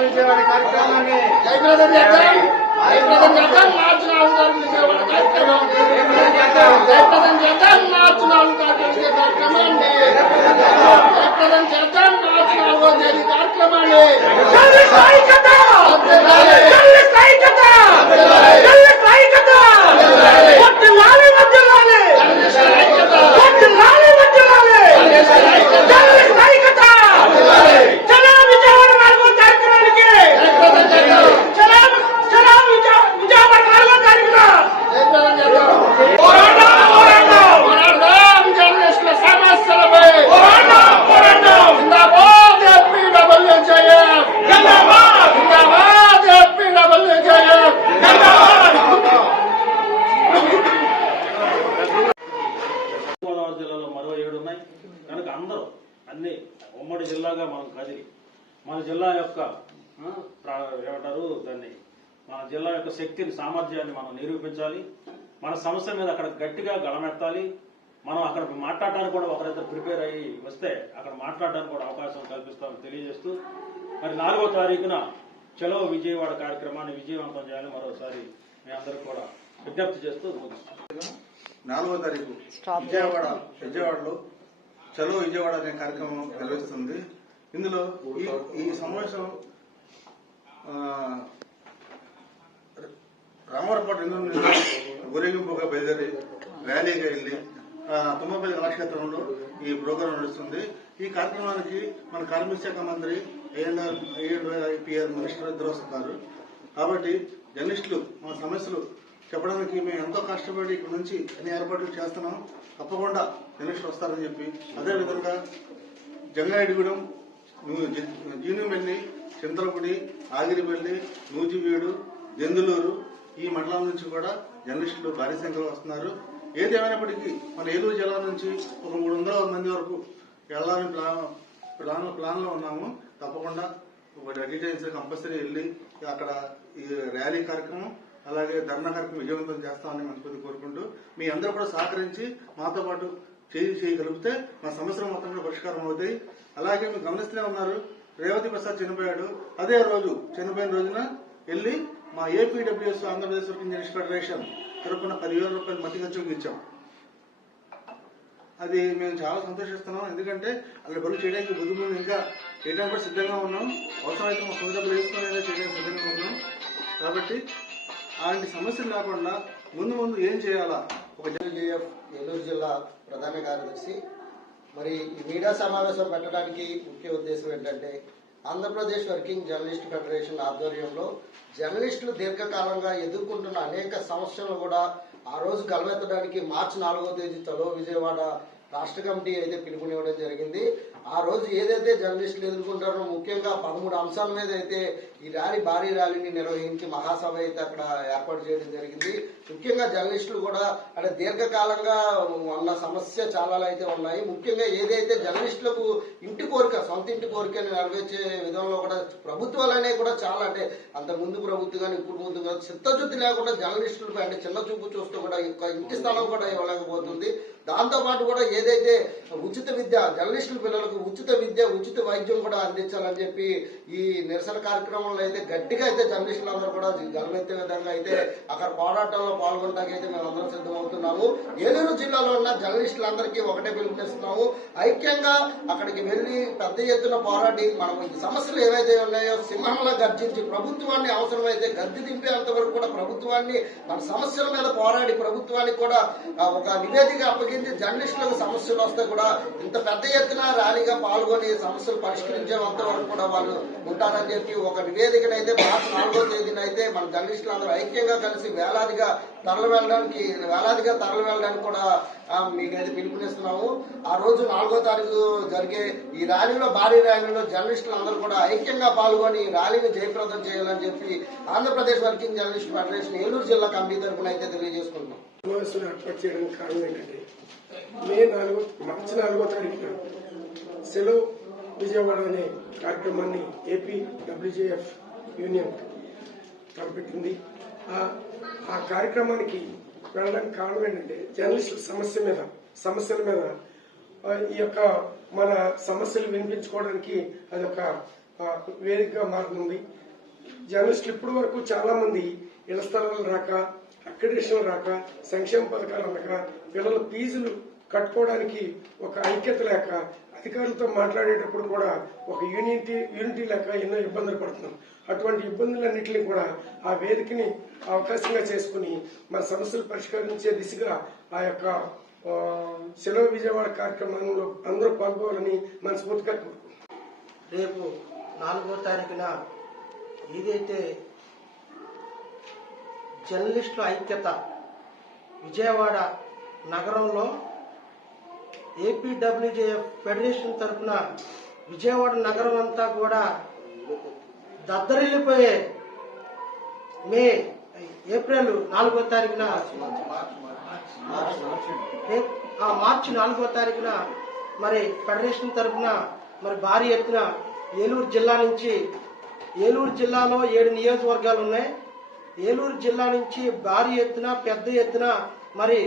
విజయవాడ కార్యక్రమాన్ని జయప్రదం చేద్దాం. జయప్రదం చేద్దాం. మార్చి 4 తారీఖు విజయవాడ కార్యక్రమం జయప్రదం చేద్దాం. మార్చి 4 తారీఖు కార్యక్రమాన్ని జయప్రదం చేద్దాం. మార్చి 4వ తేదీ కార్యక్రమాన్ని అన్ని ఉమ్మడి జిల్లాగా మనం కదిలి మన జిల్లా యొక్క ఏమంటారు దాన్ని మన జిల్లా యొక్క శక్తిని సామర్థ్యాన్ని మనం నిరూపించాలి. మన సమస్య మీద అక్కడ గట్టిగా గళమెత్తాలి. మనం అక్కడ మాట్లాడడానికి కూడా ఒకరిద్దరు ప్రిపేర్ అయ్యి వస్తే అక్కడ మాట్లాడడానికి కూడా అవకాశం కల్పిస్తామని తెలియజేస్తూ మరి 4వ తారీఖున చలో విజయవాడ కార్యక్రమాన్ని విజయవంతం చేయాలని మరోసారి మీ అందరూ కూడా విజ్ఞప్తి చేస్తూ 4వ తారీఖు విజయవాడలో చలో విజయవాడ అనే కార్యక్రమం నిర్వహిస్తుంది. ఇందులో ఈ సమావేశం రామవరపాటు నుండి ఊరేగింపుగా బయలుదేరి ర్యాలీగా వెళ్లి తుమ్మపల్లి కళాక్షేత్రంలో ఈ ప్రోగ్రాం నడుస్తుంది. ఈ కార్యక్రమానికి మన కార్మిక శాఖ మంత్రి ఏఎన్ఐపిఆర్ మినిస్టర్ ఇద్దరు వస్తున్నారు. కాబట్టి జర్నలిస్టులు మా సమస్యలు చెప్పడానికి మేము ఎంతో కష్టపడి ఇక్కడ నుంచి అన్ని ఏర్పాట్లు చేస్తున్నాం. తప్పకుండా జర్నలిస్టులు వస్తారని చెప్పి అదేవిధంగా జంగారెడ్డిగూడెం, జీనుమెల్లి, చింతలపూడి, ఆగిరిపల్లి, నూజివీడు, దెందులూరు ఈ మండలం నుంచి కూడా జర్నలిస్టులు భారీ సంఖ్యలో వస్తున్నారు. ఏది ఏమైనప్పటికీ మన ఏలూరు జిల్లా నుంచి ఒక 300 మంది వరకు వెళ్లాలని ప్లాన్ లో ఉన్నాము. తప్పకుండా డీటెయిల్స్ కంపల్సరీ వెళ్లి అక్కడ ఈ ర్యాలీ కార్యక్రమం అలాగే ధర్నా కార్యక్రమం విజయవంతం చేస్తామని మనస్ఫూర్తి కోరుకుంటూ మీ అందరూ కూడా సహకరించి మాతో పాటు చేయగలిగితే మా సమస్యలు మొత్తం కూడా పరిష్కారం అవుతాయి. అలాగే మీరు గమనిస్తూనే ఉన్నారు, రేవతి ప్రసాద్ చనిపోయాడు. అదే రోజు చనిపోయిన రోజున వెళ్లి మా ఏపీడబ్ల్యూఎస్ ఆంధ్రప్రదేశ్ వర్కింగ్ జర్నలిస్ట్ ఫెడరేషన్ తరఫున 10,000 రూపాయలు మట్టి ఖర్చుకు ఇచ్చాం. అది మేము చాలా సంతోషిస్తున్నాం. ఎందుకంటే అక్కడ పనులు చేయడానికి బుద్ధి ఇంకా చేయడానికి కూడా సిద్ధంగా ఉన్నాం. అవసరమైతే మా సొంత డబ్బులు వేసుకునేదే చేయడానికి సిద్ధంగా ఉన్నాం. కాబట్టి అలాంటి సమస్యలు లేకుండా ముందు ఏం చేయాలా ఒక జేఎఫ్ ఏలూరు జిల్లా ప్రధాన కార్యదర్శి. మరి ఈ మీడియా సమావేశం పెట్టడానికి ముఖ్య ఉద్దేశం ఏంటంటే ఆంధ్రప్రదేశ్ వర్కింగ్ జర్నలిస్ట్ ఫెడరేషన్ ఆధ్వర్యంలో జర్నలిస్టులు దీర్ఘకాలంగా ఎదుర్కొంటున్న అనేక సమస్యలు కూడా ఆ రోజు గలవెత్తడానికి మార్చి 4వ తేదీ చలో విజయవాడ రాష్ట్ర కమిటీ అయితే పిలుపునివ్వడం జరిగింది. ఆ రోజు ఏదైతే జర్నలిస్టులు ఎదుర్కొంటారో ముఖ్యంగా 13 అంశాల మీద అయితే ఈ భారీ ర్యాలీని నిర్వహించి మహాసభ అయితే అక్కడ ఏర్పాటు చేయడం జరిగింది. ముఖ్యంగా జర్నలిస్టులు కూడా అంటే దీర్ఘకాలంగా ఉన్న సమస్య చాలా అయితే ఉన్నాయి. ముఖ్యంగా ఏదైతే జర్నలిస్టులకు సొంత ఇంటి కోరికని నెరవేర్చే విధంలో కూడా ప్రభుత్వాలనే కూడా చాలా అంటే అంత ముందు ప్రభుత్వం కానీ ఇప్పుడు ముందు కానీ చిత్తశుద్ధి లేకుండా జర్నలిస్టులపై అంటే చిన్న చూపు చూస్తూ కూడా ఇంటి స్థలం కూడా ఇవ్వలేకపోతుంది. దాంతో పాటు కూడా ఏదైతే ఉచిత విద్య జర్నలిస్టుల పిల్లలకు ఉచిత విద్య ఉచిత వైద్యం కూడా అందించాలని చెప్పి ఈ నిరసన కార్యక్రమంలో అయితే గట్టిగా అయితే జర్నలిస్టులు అందరూ కూడా గలమెత్తే విధంగా అయితే అక్కడ పోరాటంలో పాల్గొనడానికి అయితే మేమందరం సిద్ధమవుతున్నాము. ఏలూరు జిల్లాలో ఉన్న జర్నలిస్టులందరికీ ఒకటే పిలుపునిస్తున్నాము, ఐక్యంగా అక్కడికి వెళ్లి పెద్ద ఎత్తున పోరాడి మనం ఈ సమస్యలు ఏవైతే ఉన్నాయో సింహంలా గర్జించి ప్రభుత్వాన్ని అవసరమైతే గద్దె దింపేంత వరకు కూడా ప్రభుత్వాన్ని మన సమస్యల మీద పోరాడి ప్రభుత్వానికి కూడా ఒక నివేదిక అప్పగించి జర్నలిస్టులకు సమస్యలు వస్తే కూడా ఇంత పెద్ద ఎత్తున ర్యాలీగా పాల్గొని సమస్యలు పరిష్కరించేంత వరకు కూడా వాళ్ళు ఉంటారని చెప్పి ఒక నివేదికనైతే మార్చి 4వ తేదీన అయితే మన జర్నలిస్టులు అందరూ ఐక్యంగా కలిసి వేలాదిగా తరలి వెళ్ళడానికి కూడా మీకైతే పిలుపునిస్తున్నాము. ఆ రోజు 4వ తారీఖు జరిగే ఈ ర్యాలీలో భారీ ర్యాలీలో జర్నలిస్టులు అందరూ కూడా ఐక్యంగా పాల్గొని ఈ ర్యాలీని జయప్రదం చేయాలని చెప్పి Andhra Pradesh working journalist federation Eluru జిల్లా కమిటీ తరఫున అయితే తెలియజేసుకుంటున్నాం. సమావేశం ఏర్పాటు చేయడానికి కారణం ఏంటంటే మార్చి 4వ తారీఖున సెలవు విజయవాడ అనే కార్యక్రమాన్ని ఏపీడబ్ల్యూజేఎఫ్ యూనియన్ తలపెట్టింది. ఆ కార్యక్రమానికి వెళ్ళడానికి కారణం ఏంటంటే జర్నలిస్టుల సమస్య మీద సమస్యల మీద ఈ యొక్క మన సమస్యలు వినిపించుకోవడానికి అది ఒక వేదికగా మారుతుంది. జర్నలిస్టులు ఇప్పటి వరకు చాలా మంది ఇళ్ల స్థలాలు రాక, అక్రిడేషన్ రాక, సంక్షేమ పథకాలు అనక, పిల్లల ఫీజులు కట్టుకోవడానికి ఒక ఐక్యత లేక, అధికారులతో మాట్లాడేటప్పుడు కూడా ఒక యూనిటీ లేక ఎన్నో ఇబ్బందులు పడుతున్నాం. అటువంటి ఇబ్బందులన్నింటినీ కూడా ఆ వేదికని అవకాశంగా చేసుకుని మన సమస్యలు పరిష్కరించే దిశగా ఆ యొక్క సెలవు విజయవాడ కార్యక్రమంలో అందరూ పాల్గొనాలని మనస్ఫూర్తిగా కోరుకుంటున్నాం. రేపు 4వ తారీఖున ఏదైతే జర్నలిస్టుల ఐక్యత విజయవాడ నగరంలో ఏపీడబ్ల్యూజేఎఫ్ ఫెడరేషన్ తరఫున విజయవాడ నగరం అంతా కూడా దద్దరిల్లిపోయే ఏప్రిల్ 4వ తారీఖున మార్చి 4వ తారీఖున మరి ఫెడరేషన్ తరఫున మరి భారీ ఎత్తున ఏలూరు జిల్లా నుంచి, ఏలూరు జిల్లాలో 7 నియోజకవర్గాలు ఉన్నాయి. ఏలూరు జిల్లా నుంచి భారీ ఎత్తున, పెద్ద ఎత్తున మరి